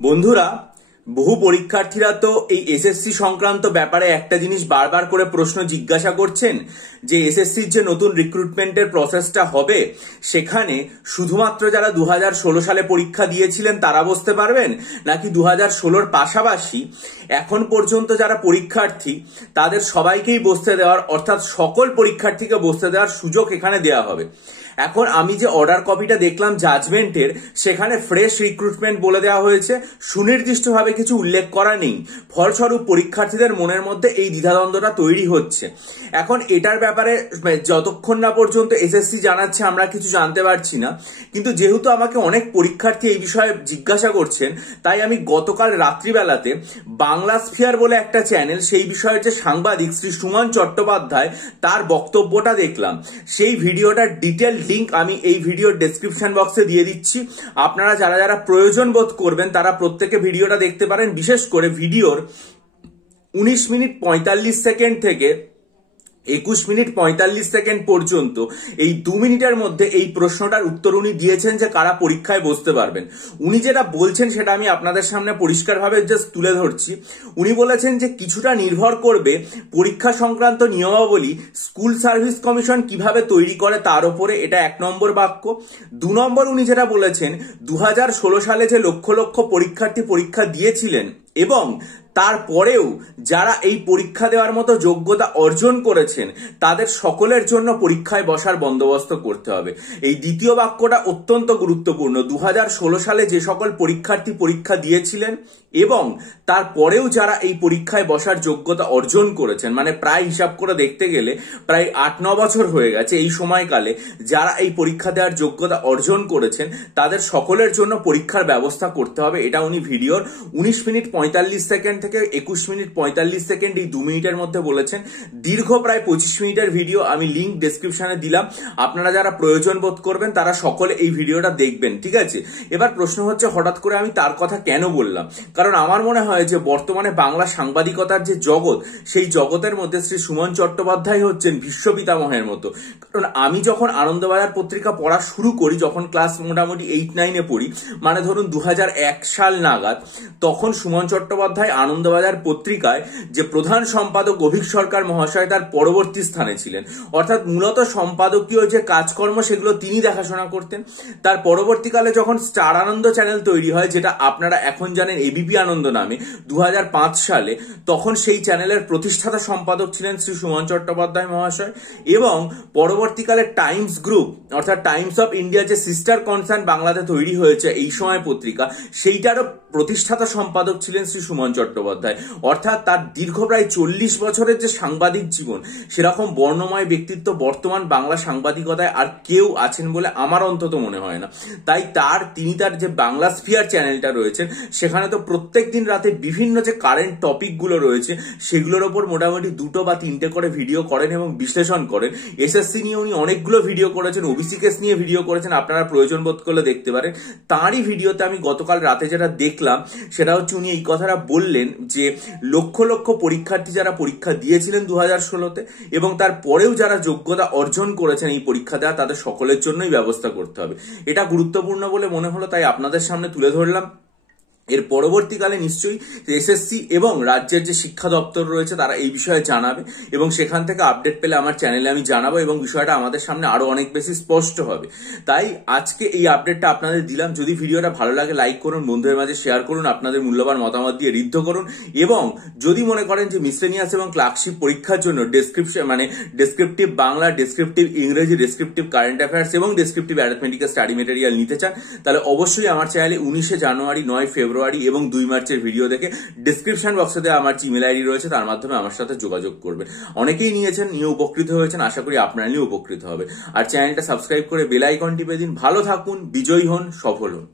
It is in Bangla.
বন্ধুরা, বহু পরীক্ষার্থীরা তো এই এসএসসি সংক্রান্ত ব্যাপারে একটা জিনিস বারবার করে প্রশ্ন জিজ্ঞাসা করছেন যে এসএসসির যে নতুন রিক্রুটমেন্টের প্রসেসটা হবে সেখানে শুধুমাত্র যারা 2016 সালে পরীক্ষা দিয়েছিলেন তারা বসতে পারবেন, নাকি 2016-র পাশাপাশি এখন পর্যন্ত যারা পরীক্ষার্থী তাদের সবাইকেই বসতে দেওয়ার, অর্থাৎ সকল পরীক্ষার্থীকে বসতে দেওয়ার সুযোগ এখানে দেওয়া হবে। এখন আমি যে অর্ডার কপিটা দেখলাম জাজমেন্টের, সেখানে ফ্রেশ রিক্রুটমেন্ট বলে দেওয়া হয়েছে, সুনির্দিষ্টভাবে কিছু উল্লেখ করা নেই। ফলস্বরূপ পরীক্ষার্থীদের মনের মধ্যে এই দ্বিধাদ্বন্দ্বটা তৈরি হচ্ছে। এখন এটার ব্যাপারে যতক্ষণ না পর্যন্ত এসএসসি জানাচ্ছে আমরা কিছু জানতে পারছি না। কিন্তু যেহেতু আমাকে অনেক পরীক্ষার্থী এই বিষয়ে জিজ্ঞাসা করছেন, তাই আমি গতকাল রাত্রিবেলাতে বাংলা স্ফিয়ার বলে একটা চ্যানেল, সেই বিষয়ের যে সাংবাদিক শ্রী সুমন চট্টোপাধ্যায়, তার বক্তব্যটা দেখলাম। সেই ভিডিওটার ডিটেল লিংক আমি এই ভিডিওর ডেসক্রিপশন বক্সে দিয়ে দিচ্ছি। আপনারা যারা যারা প্রয়োজন বোধ করবেন তারা প্রত্যেকে ভিডিওটা দেখতে পারেন। বিশেষ করে ভিডিওর 19 মিনিট 45 সেকেন্ড থেকে 21 মিনিট 45 সেকেন্ড পর্যন্ত এই 2 মিনিটের মধ্যে এই প্রশ্নটার উত্তর উনি দিয়েছেন যে কারা পরীক্ষায় বসতে পারবেন। উনি যেটা বলছেন সেটা আমি আপনাদের সামনে পরিষ্কারভাবে জাস্ট তুলে ধরছি। উনি বলেছেন যে কিছুটা নির্ভর করবে পরীক্ষা সংক্রান্ত নিয়মাবলী স্কুল সার্ভিস কমিশন কিভাবে তৈরি করে তার উপরে। এটা 1 নম্বর বাক্য। 2 নম্বর উনি যেটা বলেছেন, 2016 সালে যে লক্ষ লক্ষ পরীক্ষার্থী পরীক্ষা দিয়েছিলেন এবং তারপরেও যারা এই পরীক্ষা দেওয়ার মতো যোগ্যতা অর্জন করেছেন তাদের সকলের জন্য পরীক্ষায় বসার বন্দোবস্ত করতে হবে। এই দ্বিতীয় বাক্যটা অত্যন্ত গুরুত্বপূর্ণ। 2016 সালে যে সকল পরীক্ষার্থী পরীক্ষা দিয়েছিলেন এবং তারপরেও যারা এই পরীক্ষায় বসার যোগ্যতা অর্জন করেছেন, মানে প্রায় হিসাব করে দেখতে গেলে প্রায় 8-9 বছর হয়ে গেছে এই সময়কালে যারা এই পরীক্ষা দেওয়ার যোগ্যতা অর্জন করেছেন তাদের সকলের জন্য পরীক্ষার ব্যবস্থা করতে হবে। এটা উনি ভিডিওর 19 মিনিট 45 সেকেন্ড থেকে 21 মিনিট 45 সেকেন্ড এই 2 মিনিটের মধ্যে বলেছেন। দীর্ঘ প্রায় 25 মিনিটের ভিডিও, আমি লিঙ্ক ডেসক্রিপশনে দিলাম। আপনারা যারা প্রয়োজন বোধ করবেন তারা সকলে এই ভিডিওটা দেখবেন, ঠিক আছে? এবার প্রশ্ন হচ্ছে, হঠাৎ করে আমি তার কথা কেন বললাম? কারণ আমার মনে হয় যে বর্তমানে বাংলা সাংবাদিকতার যে জগৎ, সেই জগতের মধ্যে শ্রী সুমন চট্টোপাধ্যায় হচ্ছেন বিশ্ব পিতামহের মতো। কারণ আমি যখন আনন্দবাজার পত্রিকা পড়া শুরু করি, যখন ক্লাস মোটামুটি 8-9-এ পড়ি, মানে ধরুন 2001 সাল নাগাদ, তখন সুমন চট্টোপাধ্যায় আনন্দবাজার পত্রিকায় যে প্রধান সম্পাদক অভিক সরকার মহাশয় তার পরবর্তী স্থানে ছিলেন। অর্থাৎ মূলত সম্পাদকীয় যে কাজকর্ম সেগুলো তিনি দেখাশোনা করতেন। তার পরবর্তীকালে যখন স্টার আনন্দ চ্যানেল তৈরি হয়, যেটা আপনারা এখন জানেন এবিপি আনন্দ নামে, 2005 সালে, তখন সেই চ্যানেলের প্রতিষ্ঠাতা সম্পাদক ছিলেন শ্রী সুমন চট্টোপাধ্যায় মহাশয়। এবং পরবর্তীকালে টাইমস গ্রুপ, অর্থাৎ টাইমস অফ ইন্ডিয়া যে সিস্টার কনসার্ন বাংলাতে তৈরি হয়েছে এই সময় পত্রিকা, সেইটারও প্রতিষ্ঠাতা সম্পাদক ছিলেন শ্রী সুমন চট্টোপাধ্যায়। অর্থাৎ তার দীর্ঘ প্রায় 40 বছরের যে সাংবাদিক জীবন, সেরকম বর্ণময় ব্যক্তিত্ব বর্তমান বাংলা সাংবাদিকতায় আর কেউ আছেন বলে আমার অন্তত মনে হয় না। তাই তিনি তার যে বাংলা স্ফিয়ার চ্যানেলটা রয়েছেন, সেখানে তো প্রত্যেক দিন রাতে বিভিন্ন যে কারেন্ট টপিকগুলো রয়েছে সেগুলোর ওপর মোটামুটি 2 বা 3টে করে ভিডিও করেন এবং বিশ্লেষণ করেন। এসএসসি নিয়ে উনি অনেকগুলো ভিডিও করেছেন, ওবিসি কেস নিয়ে ভিডিও করেছেন, আপনারা প্রয়োজন বোধ করলে দেখতে পারেন। তারই ভিডিওতে আমি গতকাল রাতে যেটা দেখলাম সেটা হচ্ছে, উনি এই কথাটা বললেন যে লক্ষ লক্ষ পরীক্ষার্থী যারা পরীক্ষা দিয়েছিলেন 2016-তে এবং তারপরেও যারা যোগ্যতা অর্জন করেছেন এই পরীক্ষা দেওয়া, তাদের সকলের জন্যই ব্যবস্থা করতে হবে। এটা গুরুত্বপূর্ণ বলে মনে হলো, তাই আপনাদের সামনে তুলে ধরলাম। এর পরবর্তীকালে নিশ্চয়ই এসএসসি এবং রাজ্যের যে শিক্ষা দপ্তর রয়েছে তারা এই বিষয়ে জানাবে এবং সেখান থেকে আপডেট পেলে আমার চ্যানেলে আমি জানাবো এবং বিষয়টা আমাদের সামনে আরো অনেক বেশি স্পষ্ট হবে। তাই আজকে এই আপডেটটা আপনাদের দিলাম। যদি ভিডিওটা ভালো লাগে লাইক করুন, বন্ধুদের মাঝে শেয়ার করুন, আপনাদের মূল্যবান মতামত দিয়ে ঋদ্ধ করুন এবং যদি মনে করেন যে মিসলেনিয়াস এবং ক্লার্কশিপ পরীক্ষার জন্য ডেসক্রিপটিভ বাংলা, ডেসক্রিপটিভ ইংরেজি, ডেসক্রিপটিভ কারেন্ট অ্যাফেয়ার্স এবং ডেসক্রিপটিভ অ্যারিথমেটিক্যাল স্টাডি মেটেরিয়াল নিতে চান, তাহলে অবশ্যই আমার চ্যানেলে 19 জানুয়ারি, 9 ফেব্রুয়ারি এবং 2 মার্চের ভিডিও দেখে ডিসক্রিপশন বক্সে দেওয়া আমার জিমেল আইডি রয়েছে, তার মাধ্যমে আমার সাথে যোগাযোগ করবেন। অনেকেই নিয়েছেন, নিয়ে উপকৃত হয়েছেন, আশা করি আপনারা নিয়ে উপকৃত হবে। আর চ্যানেলটা সাবস্ক্রাইব করে বেল আইকন টিপে দিন। ভালো থাকুন, বিজয়ী হন, সফল হন।